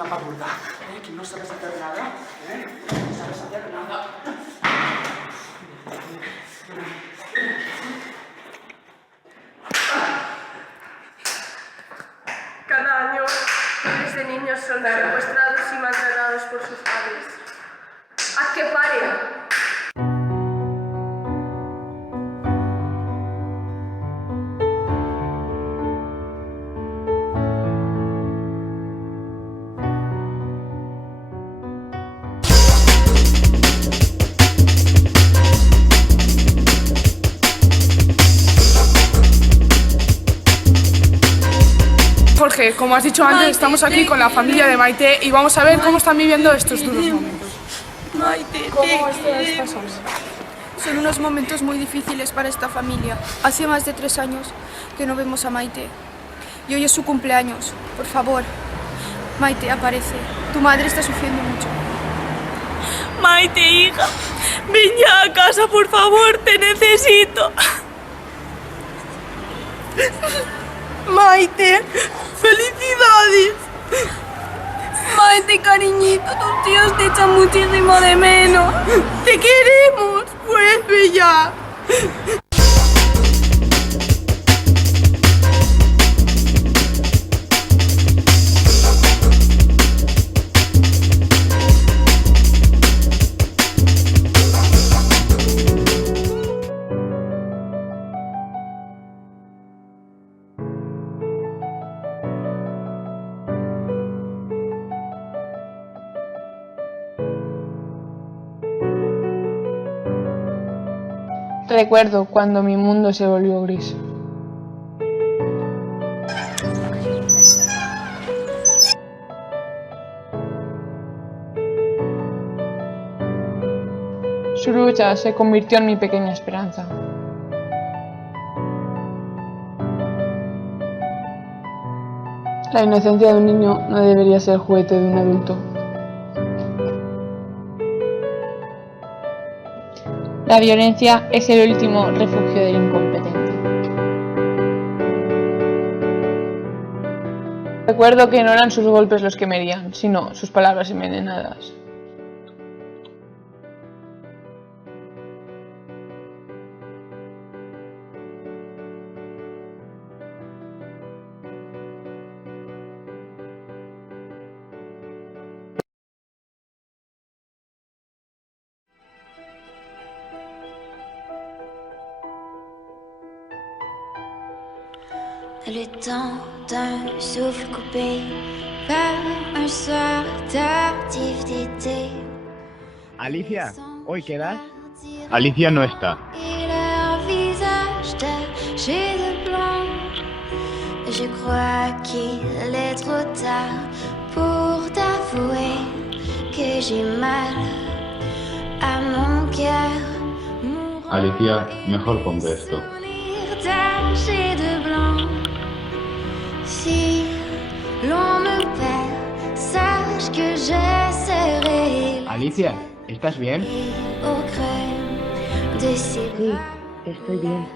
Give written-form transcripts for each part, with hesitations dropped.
una papurda, que no sabes hacer nada, no sabes hacer nada. Cada año miles de niños son secuestrados y maltratados por sus padres. ¡Haz que pare! Jorge, como has dicho antes, estamos aquí con la familia de Maite y vamos a ver cómo están viviendo estos duros momentos. Maite, ¿Cómo estás pasando? son unos momentos muy difíciles para esta familia. Hace más de 3 años que no vemos a Maite. Y hoy es su cumpleaños. Por favor, Maite, aparece. Tu madre está sufriendo mucho. Maite, hija, ven ya a casa, por favor, te necesito. Maite, felicidades. Maite, cariñito, tus tíos te echan muchísimo de menos. Te queremos, vuelve ya. Recuerdo cuando mi mundo se volvió gris. Su lucha se convirtió en mi pequeña esperanza. La inocencia de un niño no debería ser juguete de un adulto. La violencia es el último refugio del incompetente. Recuerdo que no eran sus golpes los que me herían, sino sus palabras envenenadas. Le temps d'un souffle coupé par un soir tardif d'été. Alicia, ¿hoy quedas? Alicia no está. Et leur visage taché de blanc. Je crois qu'il est trop tard pour t'avouer que j'ai mal à mon cœur. Alicia, mejor ponte esto. Taché de blanc. Si l'on me perd, sache que je serai Alicia, ¿estás bien? au creux de ses bras. Estoy bien.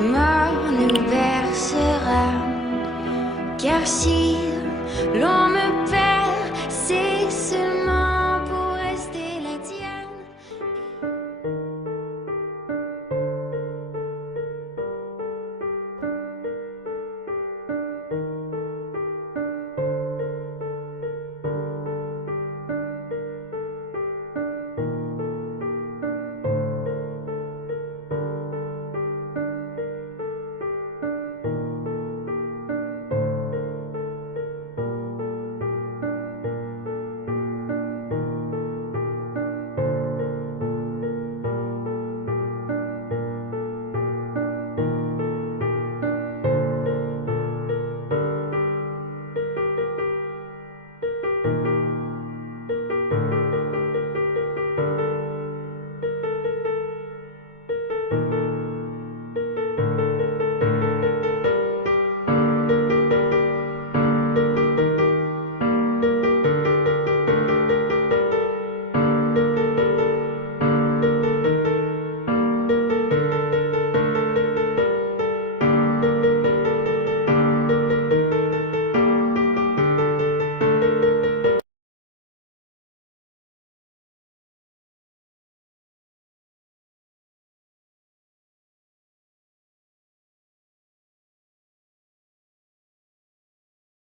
Mort nous bercera, car si l'on